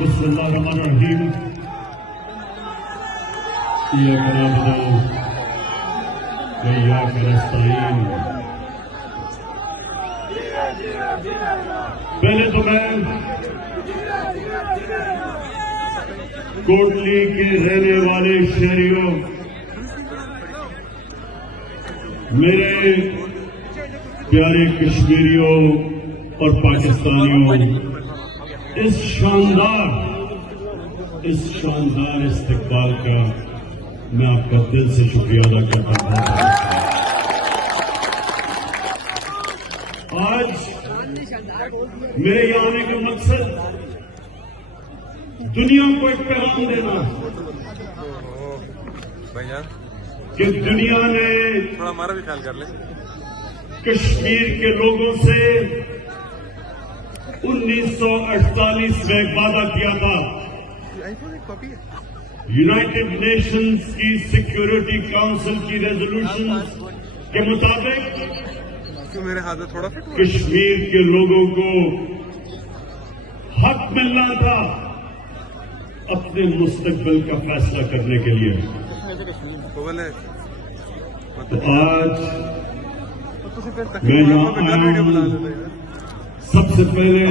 بسم اللہ الرحمن الرحیم. ایاک نعبد وایاک نستعین. پہلے تو میں کوٹلی کے رہنے والے شہریوں، میرے پیارے کشمیریوں اور پاکستانیوں، اس شاندار استقبال کا میں آپ کا دل سے شکریہ ادا کرتا ہوں. آج میرے یہاں آنے کا مقصد دنیا کو ایک پیغام دینا کہ دنیا نے تھوڑا ہمارا بھی خیال کر لیں. کشمیر کے لوگوں سے 1948 میں وعدہ کیا تھا. یونائٹڈ نیشنز کی سیکیورٹی کاؤنسل کی ریزولوشن کے مطابق میرے ہاتھ میں تھوڑا کشمیر کے لوگوں کو حق ملنا تھا اپنے مستقبل کا فیصلہ کرنے کے لیے. تو آج میں یہاں آیا ہوں سب سے پہلے